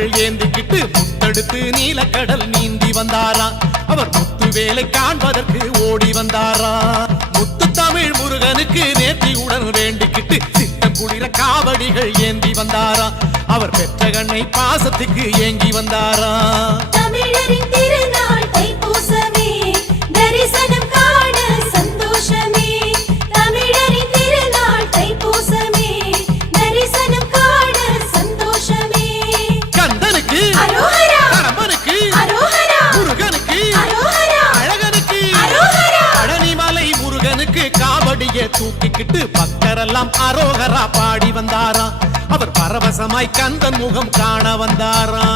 காவடிகள் ஏந்திக்கிட்டு முத்தெடுத்து நீலக்கடல் நீந்தி வந்தாரா. அவர் முத்து வேலை காண்பதற்கு ஓடி வந்தாரா. முத்து தமிழ் முருகனுக்கு நேர்த்தியுடன் வேண்டிக்கிட்டு சித்தம் குளிர காவடிகள் ஏந்தி வந்தாரா. அவர் பெற்ற கண்ணை பாசத்துக்கு ஏங்கி வந்தாரா. தமிழரின் திருநாள் தைப்பூசமே, தரிசனம் காண சந்தோஷமே. தமிழரின் திருநாள் தைப்பூசமே, தரிசனம் காண சந்தோஷமே. கந்தனுக்கு அரோகரா, கடம்பனுக்கு அரோகரா, முருகனுக்கு அரோகரா, அழகனுக்கு அரோகரா. பழனிமலை முருகனுக்கு காவடியை தூக்கிக்கிட்டு பக்தரெல்லாம் அரோகரா பாடி வந்தாரா. அவர் பரவசமாய் கந்தன் முகம் காண வந்தாரா.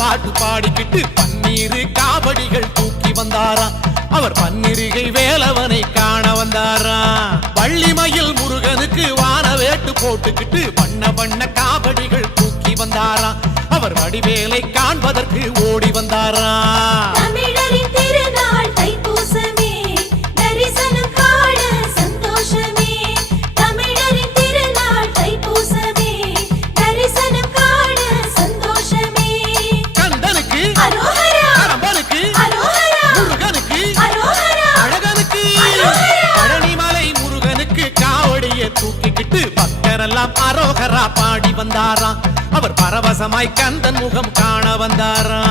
பாட்டு பாடிக்கிட்டு பன்னீரு காவடிகள் தூக்கி வந்தாரா. அவர் பன்னிருகை வேலவனை காண வந்தாரா. வள்ளிமயில் முருகனுக்கு வான வேட்டு போட்டுக்கிட்டு வண்ண வண்ண காவடிகள் தூக்கி வந்தாரா. அவர் வடிவேலை காண்பதற்கு ஓடி வந்தாரா. தமிழரின் திருநாள் தைப்பூசமே, தரிசனம் காண சந்தோஷமே. தமிழரின் திருநாள் தைப்பூசமே, தரிசனம் காண சந்தோஷமே. கந்தனுக்கு அரோகரா, கடம்பனுக்கு அரோகரா, முருகனுக்கு அரோகரா, அழகனுக்கு அரோகரா. பழனிமலை முருகனுக்கு காவடியை தூக்கிக்கிட்டு பக்தரெல்லாம் அரோகரா பாடி வந்தாரா. அவர் பரவசமாய் கந்தன் முகம் காண வந்தாரா.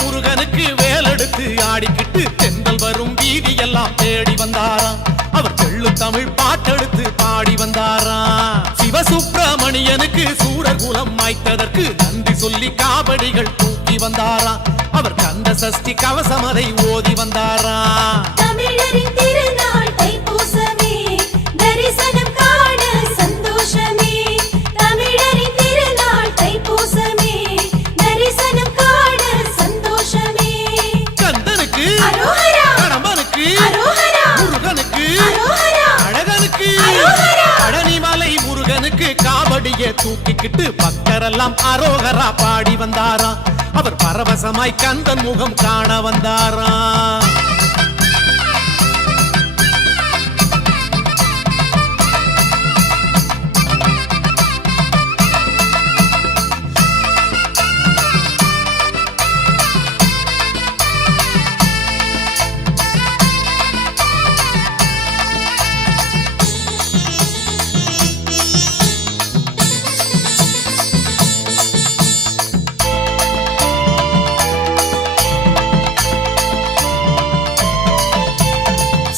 முருகனுக்கு வேலெடுத்து ஆடிக்கிட்டு தென்றல் வரும் வீதியெல்லாம் தேடி வந்தாரா. அவர் தெள்ளு தமிழ் பாட்டெடுத்து பாடி வந்தாரா. சிவசுப்பிரமணியனுக்கு சூரகுலம் மாய்த்ததற்கு நன்றி சொல்லி காவடிகள் தூக்கி வந்தாரா. அவர் கந்த சஷ்டி கவசமதை ஓதி வந்தாரா. தமிழரின் திருநாள் தைப்பூசமே, தரிசனம் காண சந்தோஷமே. தமிழரின் திருநாள் தைப்பூசமே, தரிசனம் காண சந்தோஷமே. கந்தனுக்கு அரோகரா, கடம்பனுக்கு அரோகரா, முருகனுக்கு அரோகரா, அழகனுக்கு அரோகரா. பழனிமலை முருகனுக்கு காவடியை தூக்கிக்கிட்டு பக்தரெல்லாம் அரோகரா பாடி வந்தாரா. அவர் பரவசமாய் கந்தன் முகம் காண வந்தாரா.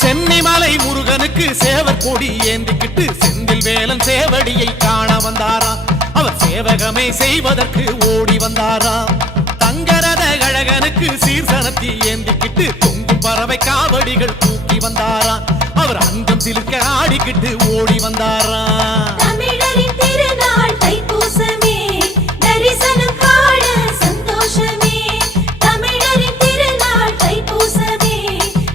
சென்னிமலை முருகனுக்கு சேவர் கொடி ஏந்திக்கிட்டு செந்தில் வேலன் சேவடியை காண வந்தாரா. அவர் சேவகமே செய்வதற்கு ஓடி வந்தாரா. தங்கரத அழகனுக்கு சீர்சனத்தி ஏந்திக்கிட்டு தொங்கும் பறவை காவடிகள் தூக்கி வந்தாரா. அவர் அங்கம் சிலிர்க்க ஆடிக்கிட்டு ஓடி வந்தாரா. தமிழரின் திருநாள் தைப்பூசமே, தரிசனம் காண சந்தோஷமே. தமிழரின் திருநாள் தைப்பூசமே,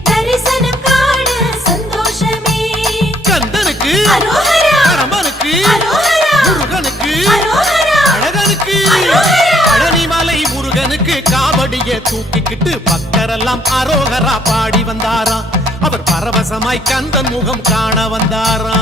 தரிசனம் காண சந்தோஷமே. கந்தனுக்கு அரோகரா, கடம்பனுக்கு அரோகரா, முருகனுக்கு அரோகரா, அழகனுக்கு அரோகரா. பழனிமலை முருகனுக்கு காவடியை தூக்கிக்கிட்டு பக்தரெல்லாம் அரோகரா பாடி வந்தாரா. அவர் பரவசமாய் கந்தன் முகம் காண வந்தாரா.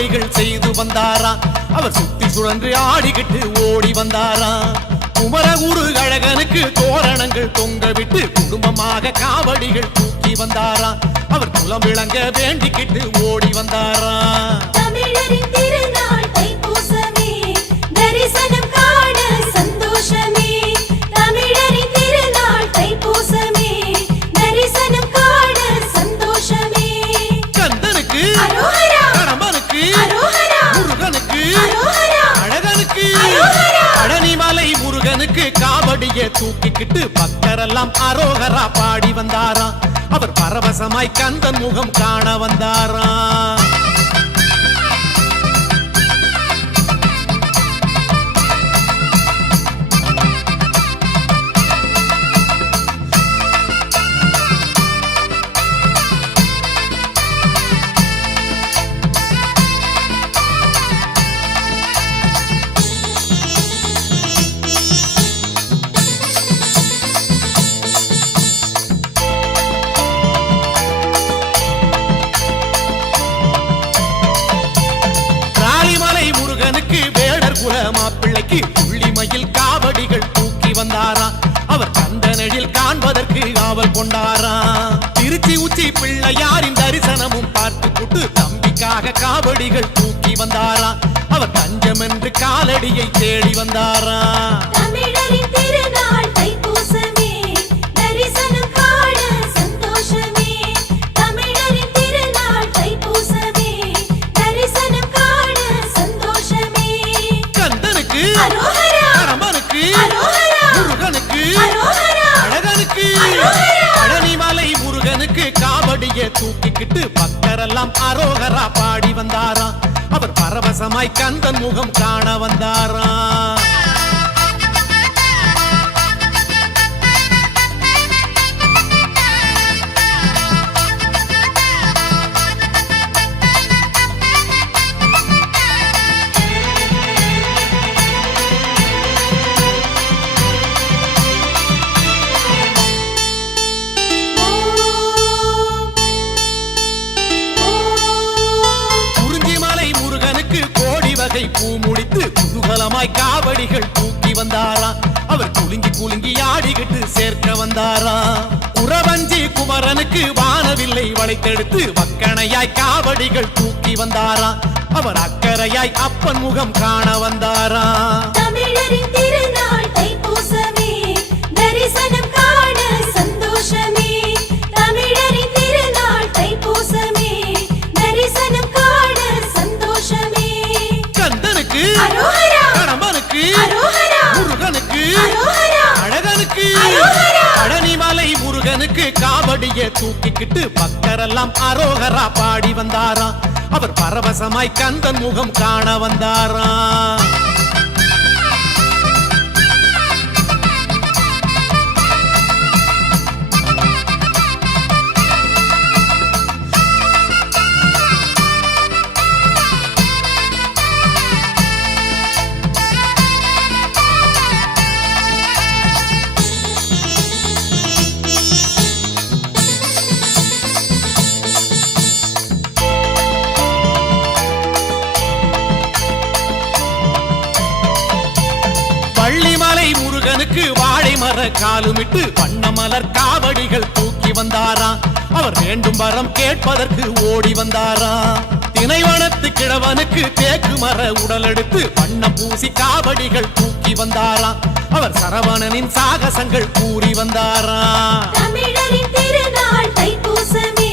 காவடிகள் செய்து வந்தாரா அவர் சுத்தி சுழன்று ஆடிக்கிட்டு ஓடி வந்தாரா குமரகுரு அழகனுக்கு தோரணங்கள் தொங்க விட்டு குடும்பமாக காவடிகள் தூக்கி வந்தாரா அவர் குலம் விளங்க வேண்டிக்கிட்டு ஓடி வந்தாரா தமிழரின் திருநாள் தைப்பூசமே தரிசனம் காண சந்தோஷமே தமிழரின் திருநாள் தைப்பூசமே தரிசனம் காண சந்தோஷமே கந்தனுக்கு அரோகரா கடம்பனுக்கு அரோகரா முருகனுக்கு அரோகரா அழகனுக்கு அரோகரா பழனிமலை முருகனுக்கு காவடிய தூக்கிக்கிட்டு பக்தரெல்லாம் அரோகரா பாடி வந்தாரா அவர் பரவசமாய் கந்தன் முகம் காண வந்தாரா ராலிமலை முருகனுக்கு வேடர் குல மாப்பிள்ளைக்கு புள்ளிமயில் காவடிகள் தூக்கி வந்தாரா அவர் கந்தனெழில் காண்பதற்கு காவல் கொண்டாரா திருச்சி உச்சி பிள்ளையாரின் தரிசனமும் பார்த்து கொண்டு தம்பிக்காக காவடிகள் தூக்கி வந்தாரா அவர் தஞ்சம் என்று காலடியை தேடி வந்தாரா தமிழரின் திருநாள் தைப்பூசமே தரிசனம் காண சந்தோஷமே தமிழரின் திருநாள் தைப்பூசமே தரிசனம் காண சந்தோஷமே கந்தனுக்கு அரோகரா கடம்பனுக்கு அரோகரா முருகனுக்கு அரோகரா அழகனுக்கு அரோகரா பழனிமலை முருகனுக்கு காவடிய தூக்கிக்கிட்டு பக்தரெல்லாம் அரோகரா பாடி வந்தாரா அவர் பரவசமாய் கந்தன் முகம் காண வந்தாரா குறிஞ்சிமலை முருகனுக்கு கோடி வகை பூ முடித்து குதூகலமாய் காவடிகள் தூக்கி வந்தாரா அவர் குலுங்கி குலுங்கி ஆடிக்கிட்டு சேர்க்க வந்தாரா உறவஞ்சி குமரனுக்கு வானவில்லை வளைத்தெடுத்து வக்கணையாய் காவடிகள் தூக்கி வந்தாரா அவர் அக்கறையாய் அப்பன் முகம் காண வந்தாரா தமிழரின் திருநாள் தைப்பூசமே தரிசனம் காண சந்தோஷமே தமிழரின் திருநாள் தைப்பூசமே தரிசனம் காண சந்தோஷமே கந்தனுக்கு அரோகரா கடம்பனுக்கு அரோகரா முருகனுக்கு அரோகரா அழகனுக்கு அரோகரா பழனிமலை முருகனுக்கு காவடிய தூக்கிக்கிட்டு பக்தரெல்லாம் அரோகரா பாடி வந்தாரா அவர் பரவசமாய் கந்தன் முகம் காண வந்தாரா பள்ளிமலை முருகனுக்கு வாழை மர காலுமிட்டு வண்ணமலர் காவடிகள் தூக்கி வந்தாரா அவர் வேண்டும் வரம் கேட்பதற்கு ஓடி வந்தாரா தினைவனத்து கிழவனுக்கு தேக்கு மர உடல் எடுத்து வண்ணம் பூசி காவடிகள் தூக்கி வந்தாரா அவர் சரவணனின் சாகசங்கள் கூறி வந்தாரா தமிழரின் திருநாள் தைப்பூசமே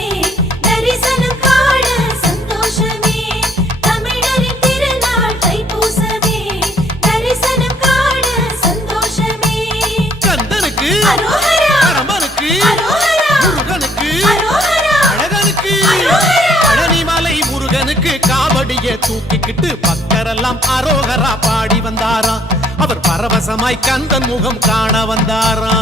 தரிசனம் காண சந்தோஷமே தமிழரின் திருநாள் தைப்பூசமே தரிசனம் காண சந்தோஷமே கந்தனுக்கு அரோகரா கடம்பனுக்கு அரோகரா முருகனுக்கு அரோகரா அழகனுக்கு அரோகரா பழனிமலை முருகனுக்கு காவடிய தூக்கிக்கிட்டு பக்தரெல்லாம் அரோகரா பாடி வந்தாரா அவர் பரவசமாய் கந்தன் முகம் காண வந்தாரா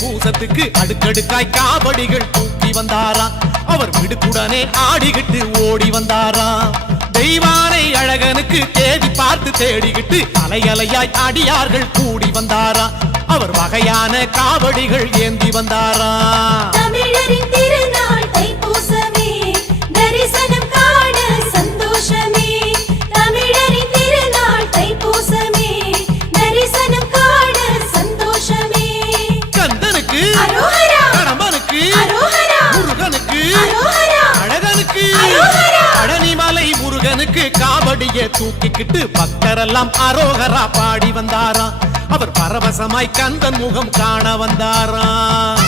தைப்பூசத்துக்கு அடுக்கடுக்காய் காவடிகள் தூக்கி வந்தாராம் அவர் விடுப்புடனே ஆடிக்கிட்டு ஓடி வந்தாராம் தெய்வானை அழகனுக்கு தேடி பார்த்து தேடிக்கிட்டு அலையலையாய் அடியார்கள் கூடி வந்தாராம் அவர் வகையான காவடிகள் ஏந்தி வந்தாராம் தமிழரின் திருநாள் தைப்பூசமே தரிசனம் காண சந்தோஷமே தமிழரின் திருநாள் தைப்பூசமே தரிசனம் காண சந்தோஷமே கந்தனுக்கு அரோகரா கடம்பனுக்கு அரோகரா முருகனுக்கு அரோகரா அழகனுக்கு அரோகரா பழனிமலை முருகனுக்கு காவடியை தூக்கிக்கிட்டு பக்தரெல்லாம் அரோகரா பாடி வந்தாராம் அவர் பரவசமாய் கந்தன் முகம் காண வந்தாராம்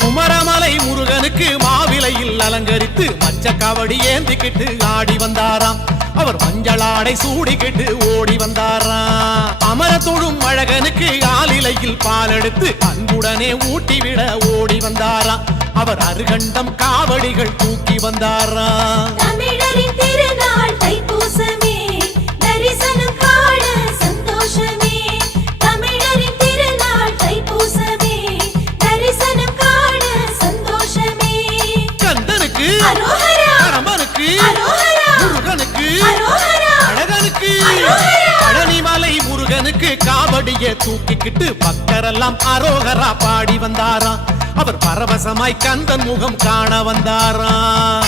குமரமலை முருகனுக்கு மாவிலையில் அலங்கரித்து மச்ச காவடி ஏந்திக்கிட்டு ஆடி வந்தாராம் அவர் மஞ்சளாடை சூடிக்கிட்டு ஓடி வந்தாராம் அமர தொழும் அழகனுக்கு ஆலிலையில் பால் எடுத்து அன்புடனே ஊட்டிவிட ஓடி வந்தாராம் அவர் அருகண்டம் காவடிகள் தூக்கி வந்தாராம் தமிழரின் திருநாள் தைப்பூசமே தரிசனம் காண சந்தோஷமே தமிழரின் திருநாள் தைப்பூசமே தரிசனம் காண சந்தோஷமே கந்தனுக்கு அரோகரா கடம்பனுக்கு அரோகரா முருகனுக்கு அரோகரா அழகனுக்கு அரோகரா பழனிமலை முருகனுக்கு காவடியை தூக்கிக்கிட்டு பக்தரெல்லாம் அரோகரா பாடி வந்தாராம் அவர் பரவசமாய் கந்தன் முகம் காண வந்தாராம்